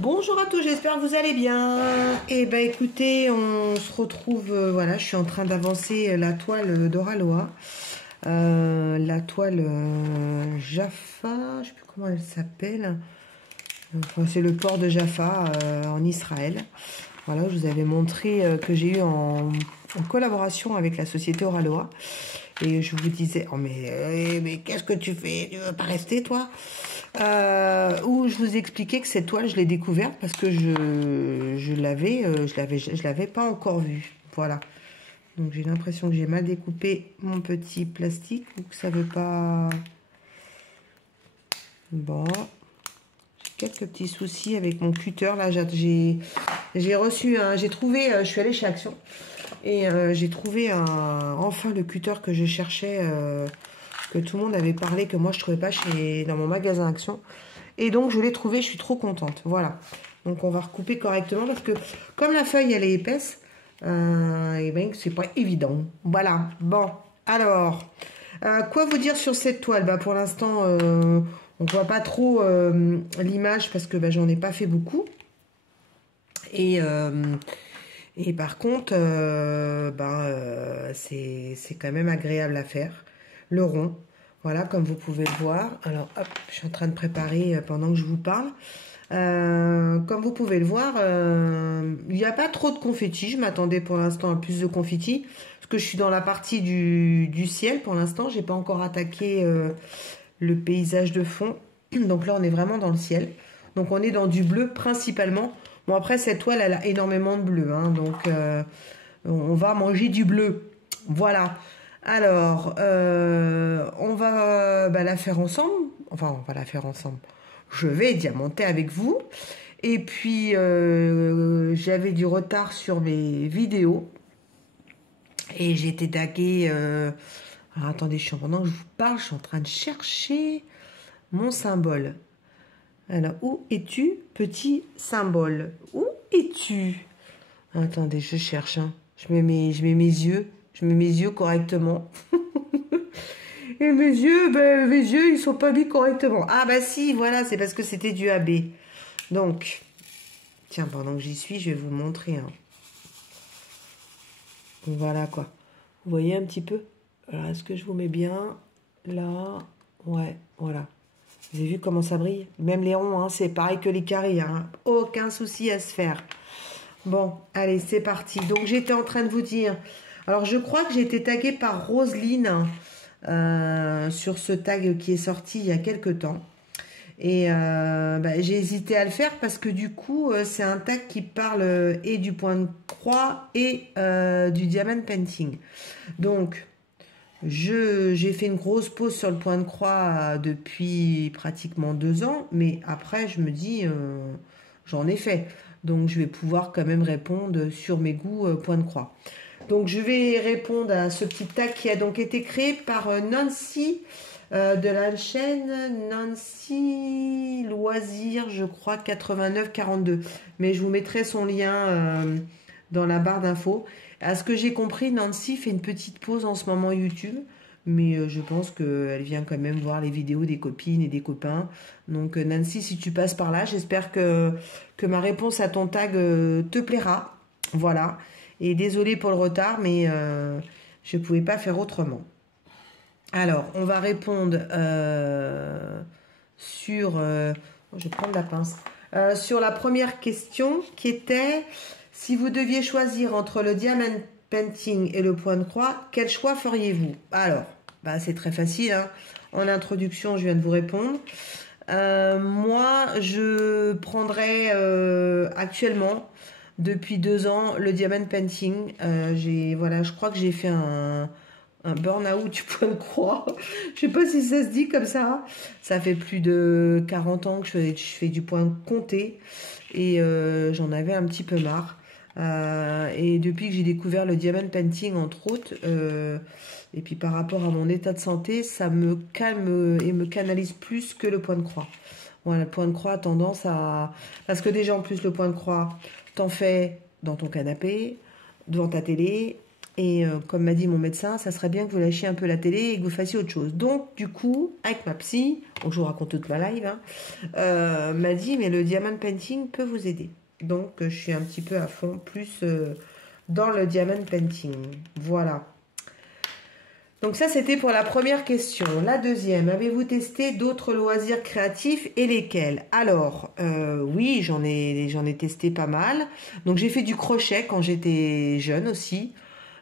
Bonjour à tous, j'espère que vous allez bien. Eh ben écoutez, on se retrouve, voilà, je suis en train d'avancer la toile d'Oraloa. La toile Jaffa, je sais plus comment elle s'appelle. Enfin, c'est le port de Jaffa en Israël. Voilà, je vous avais montré que j'ai eu en collaboration avec la société Oraloa. Et je vous disais, oh mais qu'est-ce que tu fais? Tu veux pas rester toi? Où je vous expliquais que cette toile, je l'ai découverte parce que je l'avais pas encore vue. Voilà. Donc j'ai l'impression que j'ai mal découpé mon petit plastique ou que ça veut pas. Bon, j'ai quelques petits soucis avec mon cutter là. J'ai reçu j'ai trouvé, je suis allée chez Action et j'ai trouvé enfin le cutter que je cherchais. Que tout le monde avait parlé, que moi je trouvais pas dans mon magasin Action. Et donc je l'ai trouvé, je suis trop contente. Voilà. Donc on va recouper correctement parce que comme la feuille elle est épaisse, et ben c'est pas évident. Voilà. Bon, alors, quoi vous dire sur cette toile? Bah pour l'instant, on voit pas trop l'image parce que j'en ai pas fait beaucoup. Et par contre, c'est quand même agréable à faire. Le rond, voilà, comme vous pouvez le voir. Alors, hop, je suis en train de préparer pendant que je vous parle. Comme vous pouvez le voir, il n'y a pas trop de confetti. Je m'attendais pour l'instant à plus de confetti. Parce que je suis dans la partie du ciel pour l'instant. J'ai pas encore attaqué le paysage de fond. Donc là, on est vraiment dans le ciel. Donc on est dans du bleu principalement. Bon, après, cette toile, elle a énormément de bleu. Hein, donc, on va manger du bleu. Voilà. Alors, on va la faire ensemble. Enfin, on va la faire ensemble. Je vais diamanter avec vous. Et puis, j'avais du retard sur mes vidéos. Et j'étais taguée... Alors, attendez, pendant que je vous parle, je suis en train de chercher mon symbole. Alors, où es-tu, petit symbole? Où es-tu? Attendez, je cherche. Hein. Je mets mes yeux correctement. Et mes yeux, ils sont pas mis correctement. Ah bah si, voilà, c'est parce que c'était du AB. Donc, tiens, pendant que j'y suis, je vais vous montrer. Hein. Voilà quoi. Vous voyez un petit peu? Alors, est-ce que je vous mets bien? Là, ouais, voilà. Vous avez vu comment ça brille? Même les ronds, hein, c'est pareil que les carrés. Hein. Aucun souci à se faire. Bon, allez, c'est parti. Donc, j'étais en train de vous dire... Alors, je crois que j'ai été taguée par Roselyne sur ce tag qui est sorti il y a quelques temps. Et j'ai hésité à le faire parce que du coup, c'est un tag qui parle et du point de croix et du diamond painting. Donc... J'ai fait une grosse pause sur le point de croix depuis pratiquement 2 ans, mais après je me dis, j'en ai fait. Donc je vais pouvoir quand même répondre sur mes goûts point de croix. Donc je vais répondre à ce petit tag qui a donc été créé par Nancy de la chaîne Nancy Loisirs, je crois 8942. Mais je vous mettrai son lien dans la barre d'infos. À ce que j'ai compris, Nancy fait une petite pause en ce moment YouTube, mais je pense qu'elle vient quand même voir les vidéos des copines et des copains. Donc Nancy, si tu passes par là, j'espère que ma réponse à ton tag te plaira. Voilà. Et désolée pour le retard, mais je ne pouvais pas faire autrement. Alors, on va répondre sur... je vais prendre la pince. Sur la première question qui était... Si vous deviez choisir entre le diamond painting et le point de croix, quel choix feriez-vous? Alors, c'est très facile. Hein. En introduction, je viens de vous répondre. Moi, je prendrais actuellement, depuis 2 ans, le diamond painting. Voilà, je crois que j'ai fait un burn-out du point de croix. Je sais pas si ça se dit comme ça. Ça fait plus de 40 ans que je fais du point compté. Et j'en avais un petit peu marre. Et depuis que j'ai découvert le diamond painting entre autres, et puis par rapport à mon état de santé, ça me calme et me canalise plus que le point de croix. Voilà, le point de croix a tendance à... Parce que déjà en plus le point de croix, t'en fais dans ton canapé, devant ta télé, Et comme m'a dit mon médecin, ça serait bien que vous lâchiez un peu la télé et que vous fassiez autre chose. Donc, du coup, avec ma psy, donc je vous raconte toute ma live, hein, m'a dit, mais le diamond painting peut vous aider. Donc, je suis un petit peu à fond, plus dans le diamond painting. Voilà. Donc ça, c'était pour la première question. La deuxième, avez-vous testé d'autres loisirs créatifs et lesquels? Alors, oui, j'en ai testé pas mal. Donc, j'ai fait du crochet quand j'étais jeune aussi.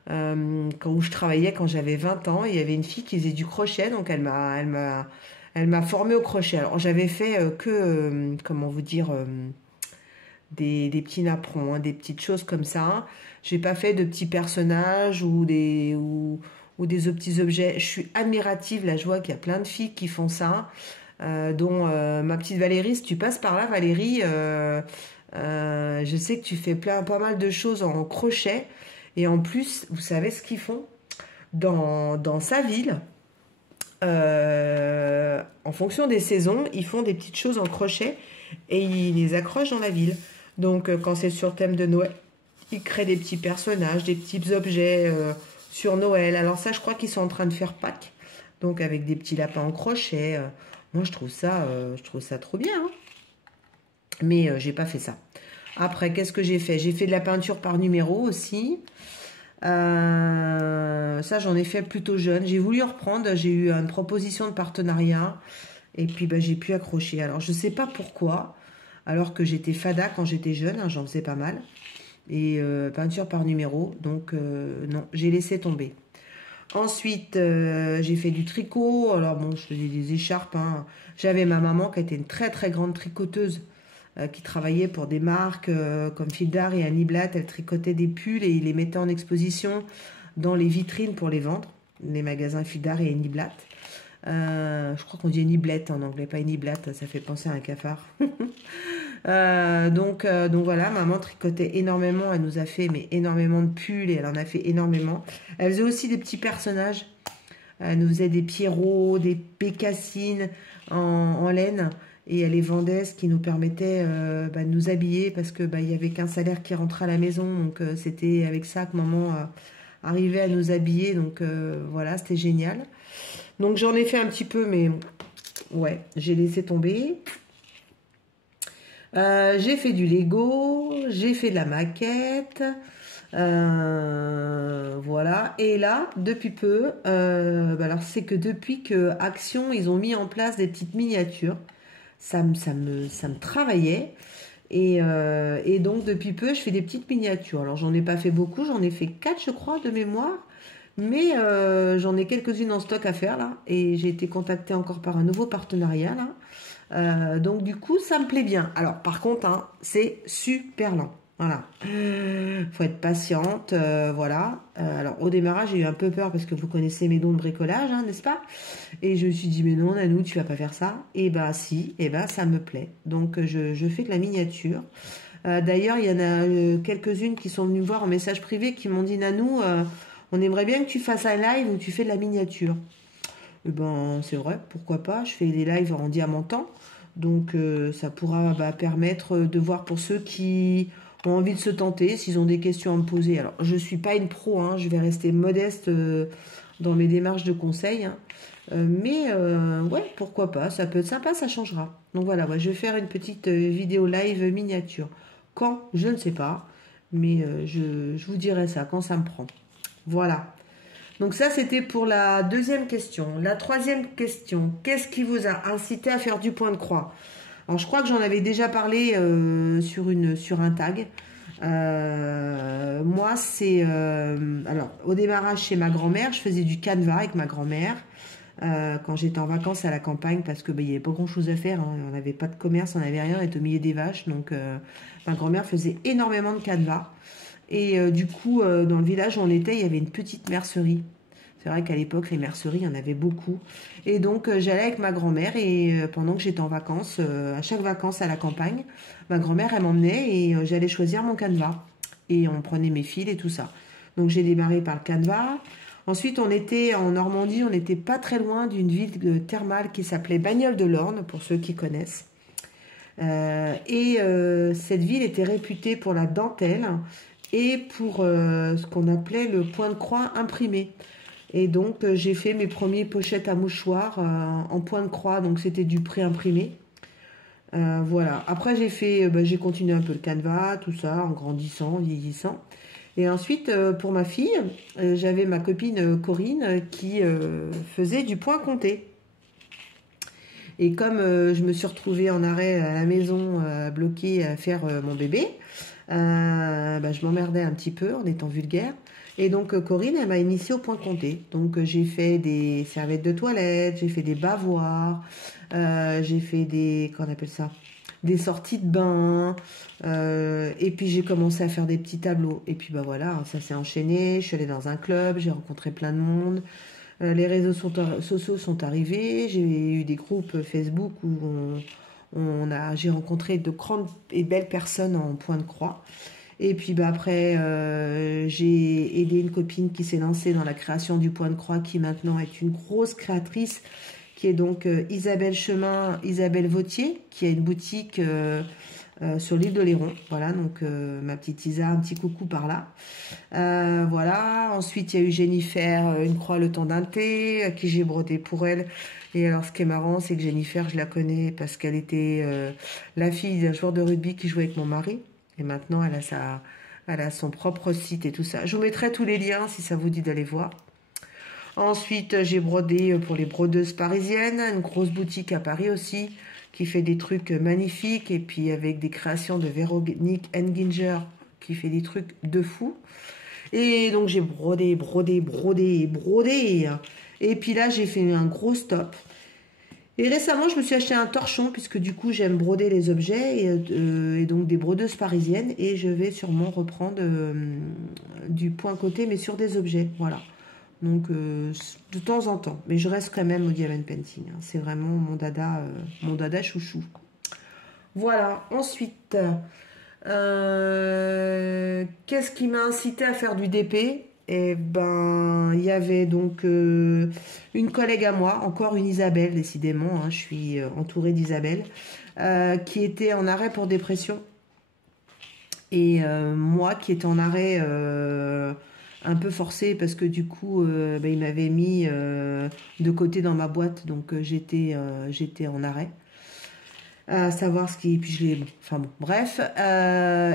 Où je travaillais quand j'avais 20 ans, il y avait une fille qui faisait du crochet, donc elle m'a formée au crochet. Alors j'avais fait comment vous dire, des petits napperons, hein, des petites choses comme ça. J'ai pas fait de petits personnages ou des petits objets. Je suis admirative, là je vois qu'il y a plein de filles qui font ça, dont ma petite Valérie. Si tu passes par là, Valérie, je sais que tu fais pas mal de choses en crochet. Et en plus, vous savez ce qu'ils font dans sa ville, en fonction des saisons, ils font des petites choses en crochet et ils les accrochent dans la ville. Donc, quand c'est sur thème de Noël, ils créent des petits personnages, des petits objets sur Noël. Alors ça, je crois qu'ils sont en train de faire Pâques, donc avec des petits lapins en crochet. Moi, je trouve ça trop bien, hein. Mais j'ai pas fait ça. Après, qu'est-ce que j'ai fait? J'ai fait de la peinture par numéro aussi. Ça, j'en ai fait plutôt jeune. J'ai voulu reprendre. J'ai eu une proposition de partenariat. Et puis, j'ai pu accrocher. Alors, je ne sais pas pourquoi. Alors que j'étais fada quand j'étais jeune. Hein, j'en faisais pas mal. Et peinture par numéro. Donc, non, j'ai laissé tomber. Ensuite, j'ai fait du tricot. Alors, bon, je faisais des écharpes, hein. J'avais ma maman qui était une très, très grande tricoteuse, qui travaillait pour des marques comme Fil d'Art et Aniblat. Elle tricotait des pulls et il les mettait en exposition dans les vitrines pour les vendre, les magasins Fil d'Art et Aniblat. Je crois qu'on dit Aniblet en anglais, pas Aniblat, ça fait penser à un cafard. Donc voilà, maman tricotait énormément, elle nous a fait énormément de pulls et elle en a fait énormément. Elle faisait aussi des petits personnages. Elle nous faisait des Pierrots, des Bécassines en laine. Et elle les vendait, ce qui nous permettait de nous habiller parce que il y avait qu'un salaire qui rentrait à la maison. Donc c'était avec ça que maman arrivait à nous habiller. Donc voilà, c'était génial. Donc j'en ai fait un petit peu, mais ouais, j'ai laissé tomber. J'ai fait du Lego, j'ai fait de la maquette. Voilà. Et là, depuis peu, alors c'est que depuis que Action, ils ont mis en place des petites miniatures. Ça me travaillait. Et donc, depuis peu, je fais des petites miniatures. Alors, j'en ai pas fait beaucoup. J'en ai fait 4, je crois, de mémoire. Mais j'en ai quelques-unes en stock à faire, là. Et j'ai été contactée encore par un nouveau partenariat, là. Donc, du coup, ça me plaît bien. Alors, par contre, hein, c'est super lent. Voilà. Faut être patiente, voilà. Alors, au démarrage, j'ai eu un peu peur parce que vous connaissez mes dons de bricolage, hein, n'est-ce pas? Et je me suis dit, mais non, Nanou, tu vas pas faire ça. Et si, ça me plaît. Donc, je fais de la miniature. D'ailleurs, il y en a quelques-unes qui sont venues me voir en message privé qui m'ont dit, Nanou, on aimerait bien que tu fasses un live où tu fais de la miniature. C'est vrai, pourquoi pas. Je fais des lives en diamantant. Donc, ça pourra permettre de voir pour ceux qui ont envie de se tenter, s'ils ont des questions à me poser. Alors, je ne suis pas une pro, hein, je vais rester modeste dans mes démarches de conseil. Hein. Mais, ouais, pourquoi pas, ça peut être sympa, ça changera. Donc voilà, je vais faire une petite vidéo live miniature. Quand? Je ne sais pas, mais je vous dirai ça quand ça me prend. Voilà. Donc ça, c'était pour la deuxième question. La troisième question, qu'est-ce qui vous a incité à faire du point de croix? Alors, je crois que j'en avais déjà parlé sur un tag. Moi, c'est... alors, au démarrage chez ma grand-mère, je faisais du canevas avec ma grand-mère quand j'étais en vacances à la campagne parce que il n'y avait pas grand-chose à faire. Hein. On n'avait pas de commerce, on n'avait rien, on était au milieu des vaches. Donc, ma grand-mère faisait énormément de canevas. Et du coup, dans le village où on était, il y avait une petite mercerie. C'est vrai qu'à l'époque, les merceries, il y en avait beaucoup. Et donc, j'allais avec ma grand-mère et pendant que j'étais en vacances, à chaque vacances à la campagne, ma grand-mère, elle m'emmenait et j'allais choisir mon canevas. Et on prenait mes fils et tout ça. Donc, j'ai démarré par le canevas. Ensuite, on était en Normandie, on n'était pas très loin d'une ville thermale qui s'appelait Bagnoles-de-l'Orne, pour ceux qui connaissent. Cette ville était réputée pour la dentelle et pour ce qu'on appelait le point de croix imprimé. Et donc, j'ai fait mes premières pochettes à mouchoirs en point de croix, donc c'était du pré-imprimé. Voilà. Après, j'ai continué un peu le canevas, tout ça, en grandissant, vieillissant. Et ensuite, pour ma fille, j'avais ma copine Corinne qui faisait du point compté. Et comme je me suis retrouvée en arrêt à la maison, bloquée à faire mon bébé, je m'emmerdais un petit peu en étant vulgaire. Et donc Corinne, elle m'a initiée au point compté. Donc j'ai fait des serviettes de toilette, j'ai fait des bavoirs, j'ai fait qu'on appelle ça, des sorties de bain. Et puis j'ai commencé à faire des petits tableaux. Et puis voilà, ça s'est enchaîné. Je suis allée dans un club, j'ai rencontré plein de monde. Les réseaux sociaux sont arrivés. J'ai eu des groupes Facebook où j'ai rencontré de grandes et belles personnes en point de croix. Et puis après, j'ai aidé une copine qui s'est lancée dans la création du point de croix, qui maintenant est une grosse créatrice, qui est donc Isabelle Vautier, qui a une boutique sur l'île de Léron. Voilà, donc ma petite Isa, un petit coucou par là. Voilà, ensuite il y a eu Jennifer, une croix le temps d'un thé, à qui j'ai brodé pour elle. Et alors ce qui est marrant, c'est que Jennifer, je la connais parce qu'elle était la fille d'un joueur de rugby qui jouait avec mon mari. Et maintenant, elle a son propre site et tout ça. Je vous mettrai tous les liens si ça vous dit d'aller voir. Ensuite, j'ai brodé pour les brodeuses parisiennes, une grosse boutique à Paris aussi, qui fait des trucs magnifiques. Et puis avec des créations de Véronique Enginger, qui fait des trucs de fou. Et donc j'ai brodé. Et puis là, j'ai fait un gros stop. Et récemment, je me suis acheté un torchon, puisque du coup, j'aime broder les objets, et donc des brodeuses parisiennes, et je vais sûrement reprendre du point côté, mais sur des objets, voilà. Donc, de temps en temps, mais je reste quand même au diamond painting, hein. C'est vraiment mon dada chouchou. Voilà, ensuite, qu'est-ce qui m'a incité à faire du DP? Et ben, il y avait donc une collègue à moi, encore une Isabelle, décidément, hein, je suis entourée d'Isabelle, qui était en arrêt pour dépression. Et moi qui étais en arrêt un peu forcé parce que du coup, il m'avait mis de côté dans ma boîte, donc j'étais en arrêt. À savoir ce qui... Puis je l'ai... Bon, enfin bon, bref.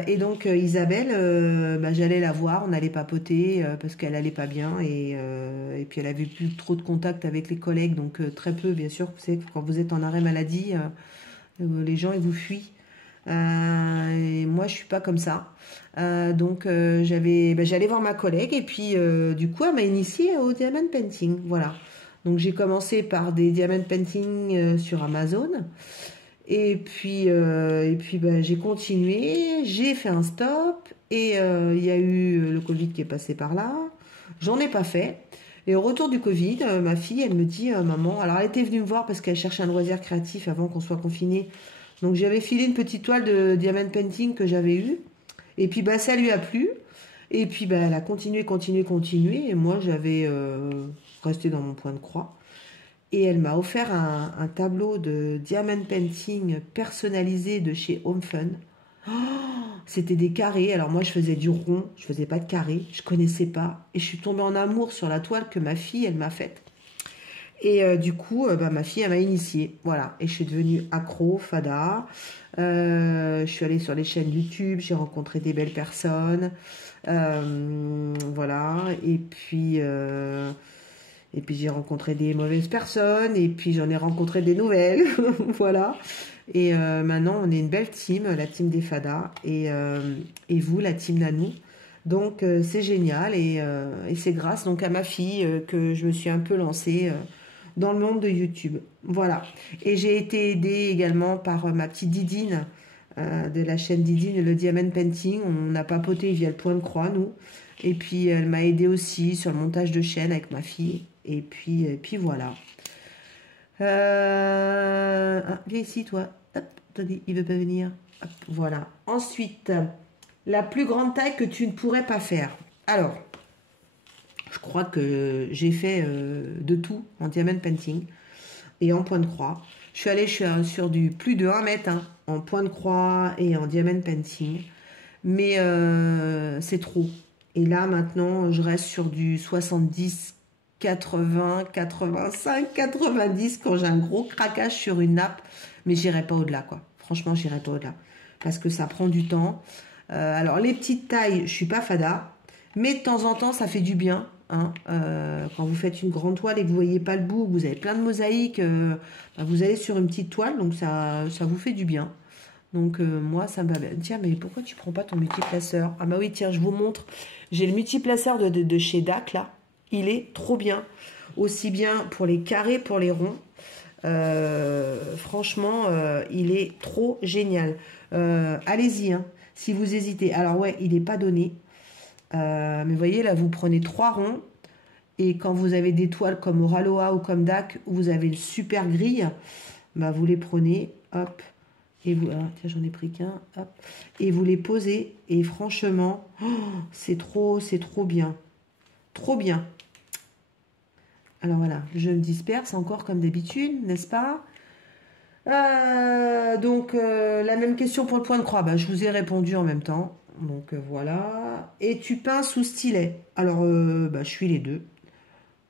Et donc Isabelle, j'allais la voir, on allait papoter parce qu'elle allait pas bien et puis elle avait plus trop de contact avec les collègues, donc très peu, bien sûr. Vous savez, quand vous êtes en arrêt maladie, les gens, ils vous fuient. Et moi, je suis pas comme ça. Donc j'allais voir ma collègue et puis du coup, elle m'a initiée au diamond painting. Voilà. Donc j'ai commencé par des diamond painting sur Amazon. Et puis j'ai continué, j'ai fait un stop et il y a eu le Covid qui est passé par là. J'en ai pas fait. Et au retour du Covid, ma fille, elle me dit, maman, alors elle était venue me voir parce qu'elle cherchait un loisir créatif avant qu'on soit confiné. Donc j'avais filé une petite toile de diamond painting que j'avais eue. Et puis ça lui a plu. Et puis elle a continué. Et moi j'avais resté dans mon point de croix. Et elle m'a offert un tableau de diamond painting personnalisé de chez Home Fun. Oh, c'était des carrés. Alors moi, je faisais du rond. Je faisais pas de carré. Je connaissais pas. Et je suis tombée en amour sur la toile que ma fille, elle m'a faite. Et du coup, ma fille, elle m'a initiée. Voilà. Et je suis devenue accro, fada. Je suis allée sur les chaînes YouTube. J'ai rencontré des belles personnes. Voilà. Et puis j'ai rencontré des mauvaises personnes, et puis j'en ai rencontré des nouvelles, voilà. Et maintenant, on est une belle team, la team des Fadas, et vous, la team Nanou. Donc, c'est génial, et c'est grâce donc à ma fille que je me suis un peu lancée dans le monde de YouTube. Voilà. Et j'ai été aidée également par ma petite Didine, de la chaîne Didine, le Diamond Painting. On a papoté via le point de croix, nous. Et puis, elle m'a aidée aussi sur le montage de chaîne avec ma fille. Et puis voilà. Viens ici, toi. Hop, attendez, il veut pas venir. Hop, voilà. Ensuite, la plus grande taille que tu ne pourrais pas faire. Alors, je crois que j'ai fait de tout en diamond painting et en point de croix. Je suis allée sur du plus de 1 mètre hein, en point de croix et en diamond painting. mais c'est trop. Et là, maintenant, je reste sur du 70, 80, 85, 90 quand j'ai un gros craquage sur une nappe, mais j'irai pas au-delà, quoi. Franchement, j'irai pas au-delà. Parce que ça prend du temps. Alors, les petites tailles, je suis pas fada, mais de temps en temps, ça fait du bien. Hein. Quand vous faites une grande toile et que vous voyez pas le bout, vous avez plein de mosaïques, bah, vous allez sur une petite toile, donc ça vous fait du bien. Donc moi, ça me va bien. Tiens, mais pourquoi tu prends pas ton multiplaceur? Ah bah oui, tiens, je vous montre. J'ai le multiplaceur de chez DAC, là. Il est trop bien. Aussi bien pour les carrés, pour les ronds. Franchement, il est trop génial. Allez-y, hein, si vous hésitez. Alors ouais, il n'est pas donné. Mais vous voyez, là, vous prenez 3 ronds. Et quand vous avez des toiles comme Raloa ou comme DAC, où vous avez le super grille, bah, vous les prenez, hop. Et vous, ah, tiens, j'en ai pris qu'un, hop. Et vous les posez. Et franchement, oh, c'est trop bien. Trop bien. Alors voilà, je me disperse encore comme d'habitude, n'est-ce pas? Donc, la même question pour le point de croix. Bah, je vous ai répondu en même temps. Donc, voilà. Et tu peins sous stylet. Alors, bah, je suis les deux,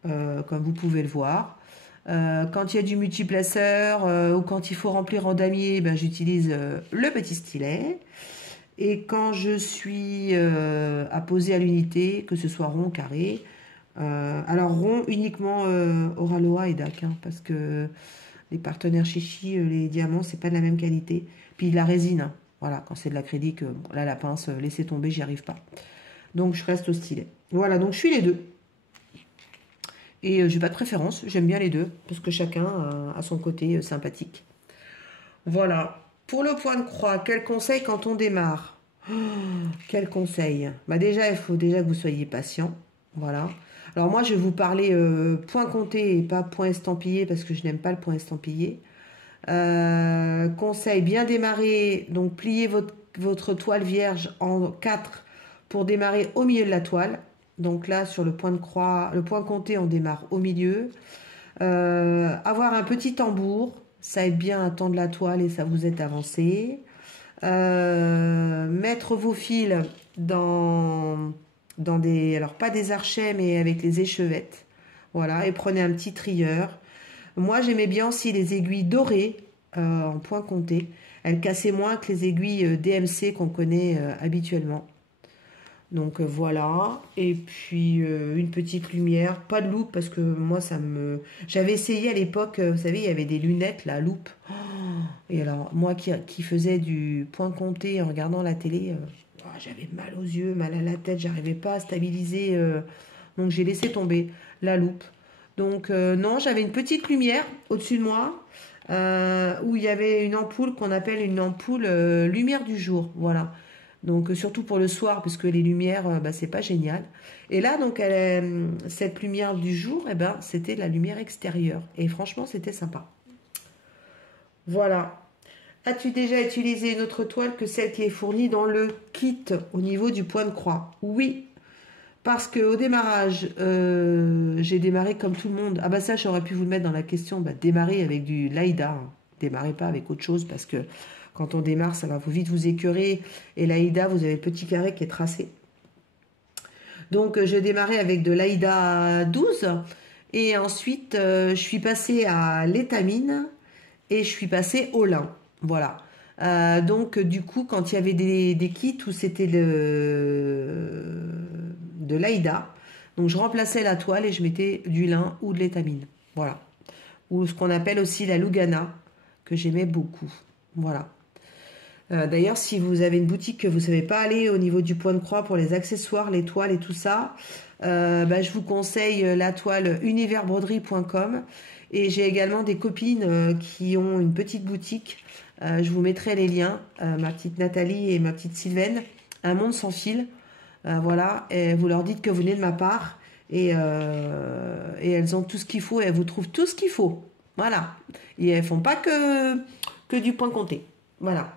comme vous pouvez le voir. Quand il y a du multiplaceur ou quand il faut remplir en damier, ben, j'utilise le petit stylet. Et quand je suis à poser à l'unité, que ce soit rond, carré, alors rond uniquement Oraloa et DAC, hein, parce que les partenaires chichi, les diamants, c'est pas de la même qualité. Puis la résine, hein, voilà, quand c'est de l'acrylique, là la pince, laissez tomber, j'y arrive pas. Donc je reste au stylet. Voilà, donc je suis les deux. Et j'ai pas de préférence, j'aime bien les deux, parce que chacun a son côté sympathique. Voilà. Pour le point de croix, quel conseil quand on démarre? Oh, quel conseil? Bah déjà, il faut déjà que vous soyez patient. Voilà. Alors moi, je vais vous parler point compté et pas point estampillé, parce que je n'aime pas le point estampillé. Conseil, bien démarrer, donc pliez votre toile vierge en 4 pour démarrer au milieu de la toile. Donc là, sur le point de croix, le point compté, on démarre au milieu. Avoir un petit tambour, ça aide bien à tendre la toile et ça vous aide à avancer. Mettre vos fils dans des, alors pas des archets, mais avec les échevettes. Voilà, et prenez un petit trieur. Moi, j'aimais bien aussi les aiguilles dorées en point compté. Elles cassaient moins que les aiguilles DMC qu'on connaît habituellement. Donc voilà, et puis une petite lumière, pas de loupe parce que moi ça me... J'avais essayé à l'époque, vous savez, il y avait des lunettes, la loupe. Oh, et alors moi qui faisais du point compté en regardant la télé, oh, j'avais mal aux yeux, mal à la tête, j'arrivais pas à stabiliser, donc j'ai laissé tomber la loupe. Donc non, j'avais une petite lumière au-dessus de moi, où il y avait une ampoule qu'on appelle une ampoule lumière du jour, voilà. Donc surtout pour le soir, parce que les lumières, bah, c'est pas génial. Et là, donc, cette lumière du jour, eh ben, c'était la lumière extérieure. Et franchement, c'était sympa. Voilà. As-tu déjà utilisé une autre toile que celle qui est fournie dans le kit au niveau du point de croix? Oui. Parce qu'au démarrage, j'ai démarré comme tout le monde. Ah bah ça, j'aurais pu vous le mettre dans la question. Bah, démarrer avec du Laïda. Hein. Démarrez pas avec autre chose parce que quand on démarre, ça va vite vous écœurer. Et l'Aïda, vous avez le petit carré qui est tracé. Donc, j'ai démarré avec de l'Aïda 12. Et ensuite, je suis passée à l'étamine. Et je suis passée au lin. Voilà. Donc, du coup, quand il y avait des kits où c'était de l'Aïda, donc je remplaçais la toile et je mettais du lin ou de l'étamine. Voilà. Ou ce qu'on appelle aussi la Lugana, que j'aimais beaucoup. Voilà. D'ailleurs, si vous avez une boutique que vous ne savez pas aller au niveau du point de croix pour les accessoires, les toiles et tout ça, bah, je vous conseille la toile universbroderie.com. Et j'ai également des copines qui ont une petite boutique. Je vous mettrai les liens, ma petite Nathalie et ma petite Sylvaine, Un monde sans fil. Voilà, et vous leur dites que vous venez de ma part. Et elles ont tout ce qu'il faut et elles vous trouvent tout ce qu'il faut. Voilà. Et elles font pas que du point compté. Voilà.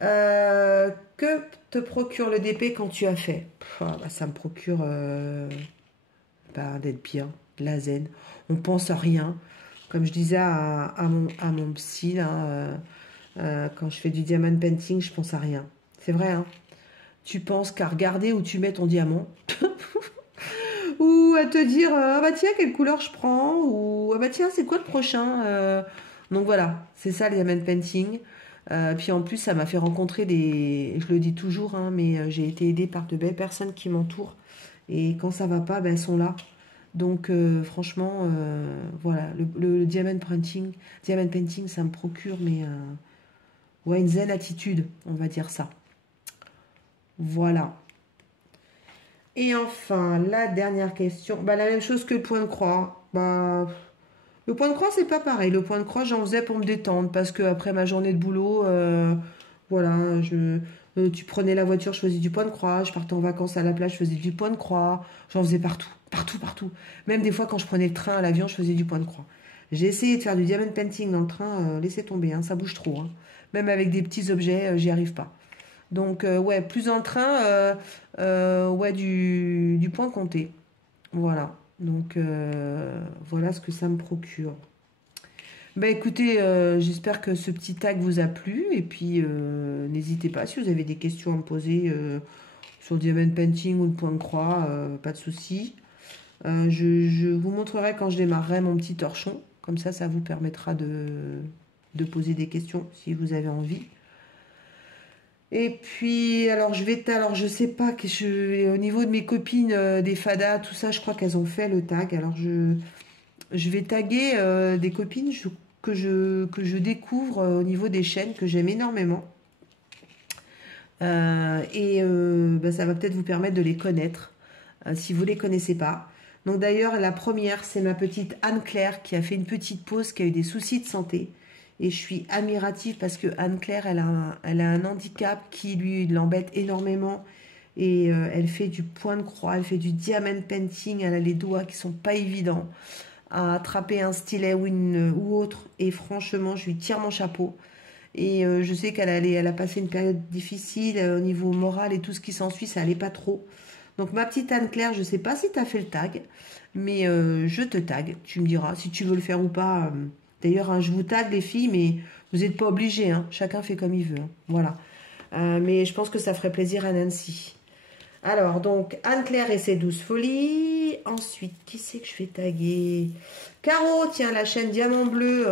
Que te procure le DP quand tu as fait? Bah, ça me procure d'être bien, de la zen. On pense à rien. Comme je disais à mon psy, là, quand je fais du diamond painting, je pense à rien. C'est vrai, hein. tu penses qu'à regarder où tu mets ton diamant. Ou à te dire, ah bah tiens, quelle couleur je prends. Ou ah bah tiens, c'est quoi le prochain. Donc voilà, c'est ça le diamond painting. Puis en plus, ça m'a fait rencontrer des... Je le dis toujours, hein, mais j'ai été aidée par de belles personnes qui m'entourent. Et quand ça va pas, ben, elles sont là. Donc franchement, voilà, le diamond painting, ça me procure mais, ouais, une zen attitude, on va dire ça. Voilà. Et enfin, la dernière question. Bah, la même chose que le point de croix. Bah, le point de croix, c'est pas pareil. Le point de croix, j'en faisais pour me détendre parce que après ma journée de boulot, voilà, tu prenais la voiture, je faisais du point de croix. Je partais en vacances à la plage, je faisais du point de croix. J'en faisais partout, partout, partout. Même des fois, quand je prenais le train à l'avion, je faisais du point de croix. J'ai essayé de faire du diamond painting dans le train, laissez tomber, hein, ça bouge trop. Hein. Même avec des petits objets, j'y arrive pas. Donc, ouais, plus dans le train, ouais, du point compté. Voilà. Donc, voilà ce que ça me procure. Bah écoutez, j'espère que ce petit tag vous a plu. Et puis, n'hésitez pas si vous avez des questions à me poser sur le diamond painting ou le point de croix, pas de souci. Je vous montrerai quand je démarrerai mon petit torchon. Comme ça vous permettra de poser des questions si vous avez envie. Et puis, alors je sais pas, au niveau de mes copines des fadas, tout ça, je crois qu'elles ont fait le tag. Alors je vais taguer des copines que je découvre au niveau des chaînes que j'aime énormément. Bah, ça va peut-être vous permettre de les connaître si vous ne les connaissez pas. Donc d'ailleurs, la première, c'est ma petite Anne-Claire qui a fait une petite pause, qui a eu des soucis de santé. Et je suis admirative parce que Anne-Claire, elle a un handicap qui lui l'embête énormément. Et elle fait du point de croix, elle fait du diamond painting, elle a les doigts qui sont pas évidents à attraper un stylet ou autre. Et franchement, je lui tire mon chapeau. Et je sais elle a passé une période difficile au niveau moral et tout ce qui s'ensuit, ça allait pas trop. Donc ma petite Anne-Claire, je sais pas si tu as fait le tag, mais je te tag. Tu me diras si tu veux le faire ou pas. D'ailleurs, hein, je vous tag les filles, mais vous n'êtes pas obligés. Hein. Chacun fait comme il veut. Hein. Voilà. Mais je pense que ça ferait plaisir à Nancy. Alors, donc, Anne-Claire et ses 12 folies. Ensuite, qui c'est que je vais taguer? Caro, tiens, la chaîne Diamant Bleu.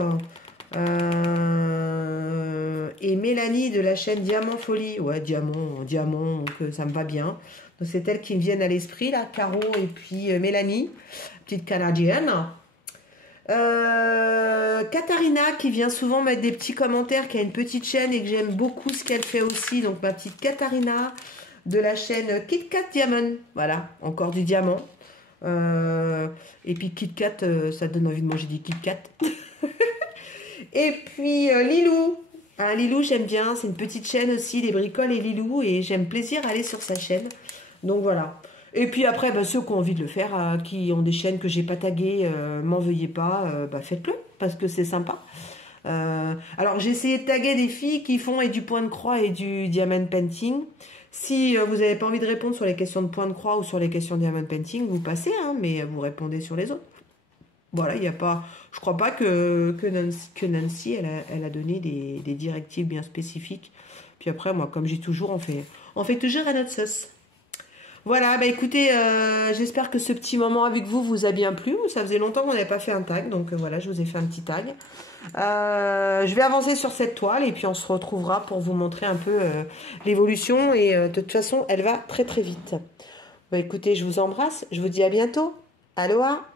Et Mélanie de la chaîne Diamant Folie. Ouais, diamant, donc ça me va bien. Donc, c'est elles qui me viennent à l'esprit, là. Caro et puis Mélanie, petite canadienne. Katharina qui vient souvent mettre des petits commentaires, qui a une petite chaîne et que j'aime beaucoup ce qu'elle fait aussi. Donc ma petite Katharina de la chaîne KitKat Diamond. Voilà, encore du diamant. Et puis KitKat, ça donne envie de manger du KitKat. Et puis Lilou. Hein, Lilou, j'aime bien. C'est une petite chaîne aussi, les bricoles et Lilou. Et j'aime plaisir à aller sur sa chaîne. Donc voilà. Et puis après, bah, ceux qui ont envie de le faire, qui ont des chaînes que j'ai pas taguées, m'en veuillez pas, bah, faites-le, parce que c'est sympa. Alors j'ai essayé de taguer des filles qui font et du point de croix et du diamond painting. Si vous n'avez pas envie de répondre sur les questions de point de croix ou sur les questions de diamond painting, vous passez, hein, mais vous répondez sur les autres. Voilà, il n'y a pas. Je crois pas que Nancy elle a donné des directives bien spécifiques. Puis après, moi, comme j'ai toujours, on fait toujours à notre sauce. Voilà, bah écoutez, j'espère que ce petit moment avec vous a bien plu. Ça faisait longtemps qu'on n'avait pas fait un tag, donc voilà, je vous ai fait un petit tag. Je vais avancer sur cette toile et puis on se retrouvera pour vous montrer un peu l'évolution. Et de toute façon, elle va très très vite. Bah écoutez, je vous embrasse, je vous dis à bientôt. Aloha!